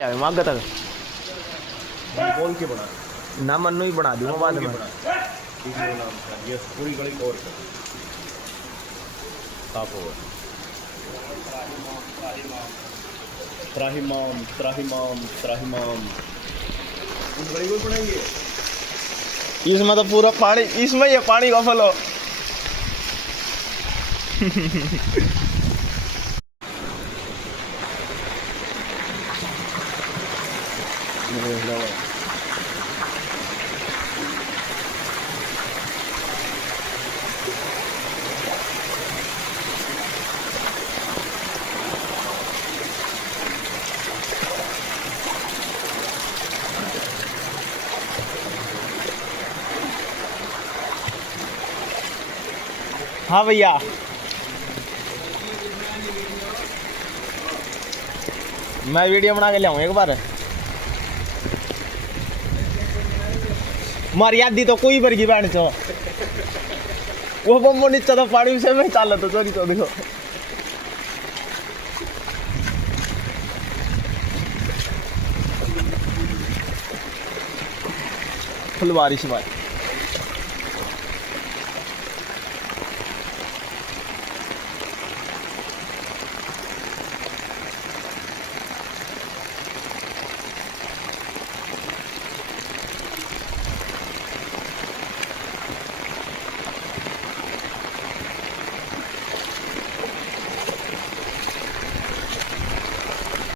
मग तक बोल के बना ना मनु ही बना दूंगा बाद में। ये पूरी गली कवर कर साफ होगा। त्राहिमाम त्राहिमाम त्राहिमाम उस गली को बनाएंगे। इसमें तो पूरा पानी, इसमें ये पानी का फलो हाँ भैया मैं वीडियो बना के लाऊं एक बार। मर्यादी तो कोई बरगी बैठ चो वो बम्बो नीचे तो पानी से में चाल तो चोरी तो देखो फुल बारिश भाई।